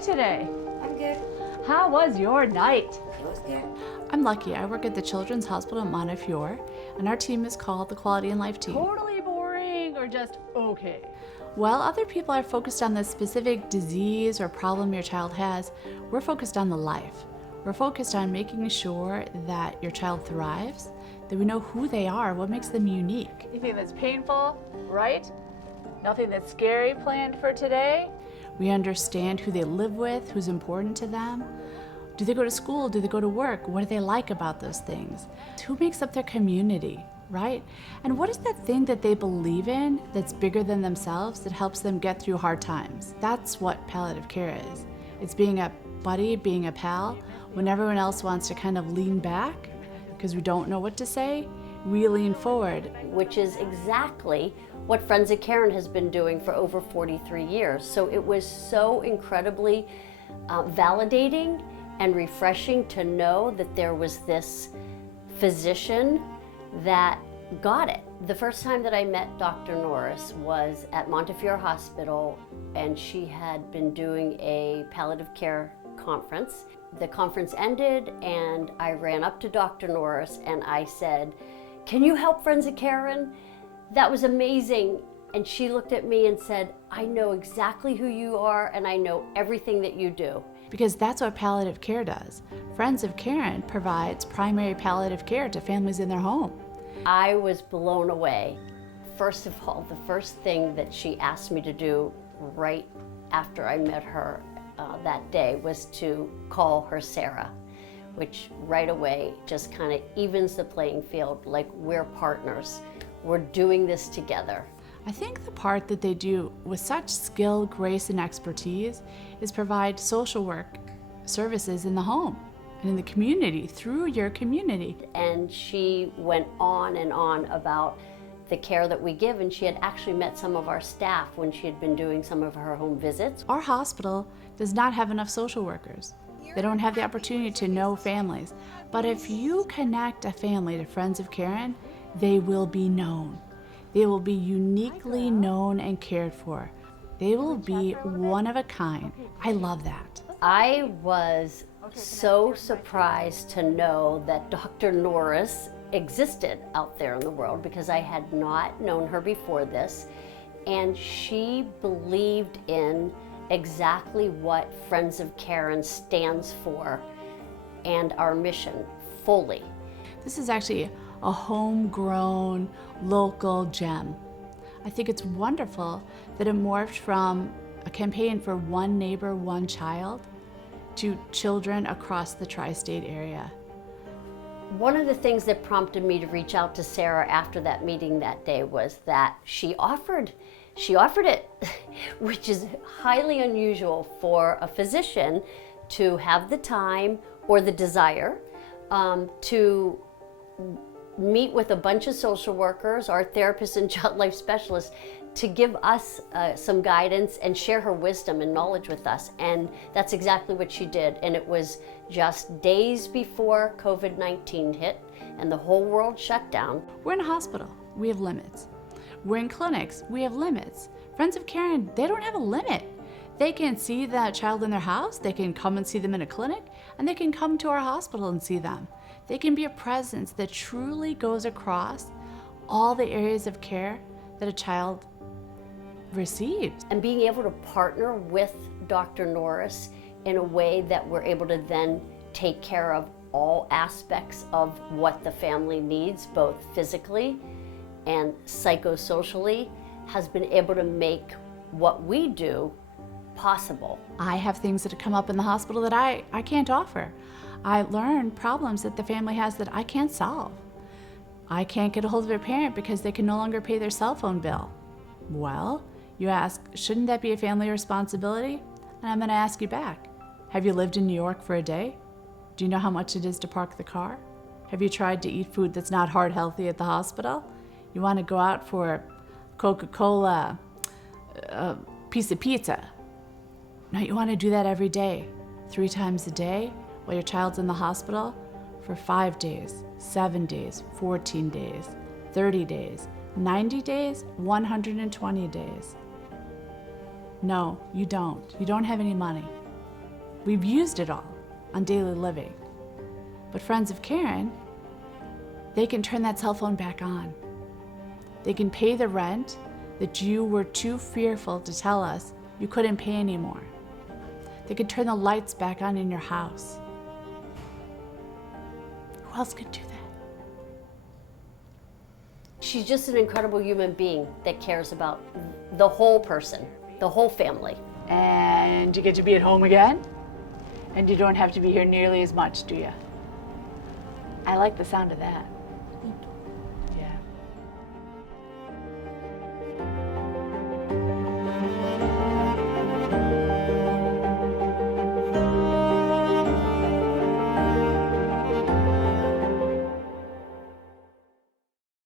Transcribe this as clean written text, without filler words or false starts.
doing today? I'm good. How was your night? It was good. I'm lucky. I work at the Children's Hospital in Montefiore, and our team is called the Quality in Life team. Totally boring or just okay? While other people are focused on the specific disease or problem your child has, we're focused on the life. We're focused on making sure that your child thrives, that we know who they are, what makes them unique. Anything that's painful, right? Nothing that's scary planned for today? We understand who they live with, who's important to them. Do they go to school? Do they go to work? What do they like about those things? Who makes up their community, right? And what is that thing that they believe in that's bigger than themselves that helps them get through hard times? That's what palliative care is. It's being a buddy, being a pal, when everyone else wants to kind of lean back because we don't know what to say, we lean forward. Which is exactly what Friends of Karen has been doing for over 43 years. So it was so incredibly validating and refreshing to know that there was this physician that got it. The first time that I met Dr. Norris was at Montefiore Hospital, and she had been doing a palliative care conference. The conference ended, and I ran up to Dr. Norris and I said, "Can you help Friends of Karen? That was amazing." And she looked at me and said, "I know exactly who you are, and I know everything that you do." Because that's what palliative care does. Friends of Karen provides primary palliative care to families in their home. I was blown away. First of all, the first thing that she asked me to do right after I met her that day was to call her Sarah, which right away just kind of evens the playing field, like we're partners. We're doing this together. I think the part that they do with such skill, grace, and expertise is provide social work services in the home and in the community, through your community. And she went on and on about the care that we give, and she had actually met some of our staff when she had been doing some of her home visits. Our hospital does not have enough social workers. They don't have the opportunity to know families. But if you connect a family to Friends of Karen, they will be known. They will be uniquely known and cared for. They will be one of a kind. I love that. I was so surprised to know that Dr. Norris existed out there in the world, because I had not known her before this, and she believed in exactly what Friends of Karen stands for and our mission fully. This is actually a homegrown, local gem. I think it's wonderful that it morphed from a campaign for one neighbor, one child, to children across the tri-state area. One of the things that prompted me to reach out to Sarah after that meeting that day was that she offered it, which is highly unusual for a physician to have the time or the desire to meet with a bunch of social workers, our therapists and child life specialists, to give us some guidance and share her wisdom and knowledge with us. And that's exactly what she did. And it was just days before COVID-19 hit and the whole world shut down. We're in a hospital, we have limits. We're in clinics, we have limits. Friends of Karen, they don't have a limit. They can see that child in their house, they can come and see them in a clinic, and they can come to our hospital and see them. They can be a presence that truly goes across all the areas of care that a child receives. And being able to partner with Dr. Norris in a way that we're able to then take care of all aspects of what the family needs, both physically and psychosocially, has been able to make what we do possible. I have things that come up in the hospital that I can't offer. I learn problems that the family has that I can't solve. I can't get a hold of a parent because they can no longer pay their cell phone bill. Well, you ask, shouldn't that be a family responsibility? And I'm going to ask you back. Have you lived in New York for a day? Do you know how much it is to park the car? Have you tried to eat food that's not heart healthy at the hospital? You want to go out for Coca-Cola, a piece of pizza. No, you want to do that every day, 3 times a day, while your child's in the hospital for 5 days, 7 days, 14 days, 30 days, 90 days, 120 days. No, you don't. You don't have any money. We've used it all on daily living. But friends of Karen, they can turn that cell phone back on. They can pay the rent that you were too fearful to tell us you couldn't pay anymore. They can turn the lights back on in your house. Who else could do that? She's just an incredible human being that cares about the whole person, the whole family. And you get to be at home again, and you don't have to be here nearly as much, do you? I like the sound of that.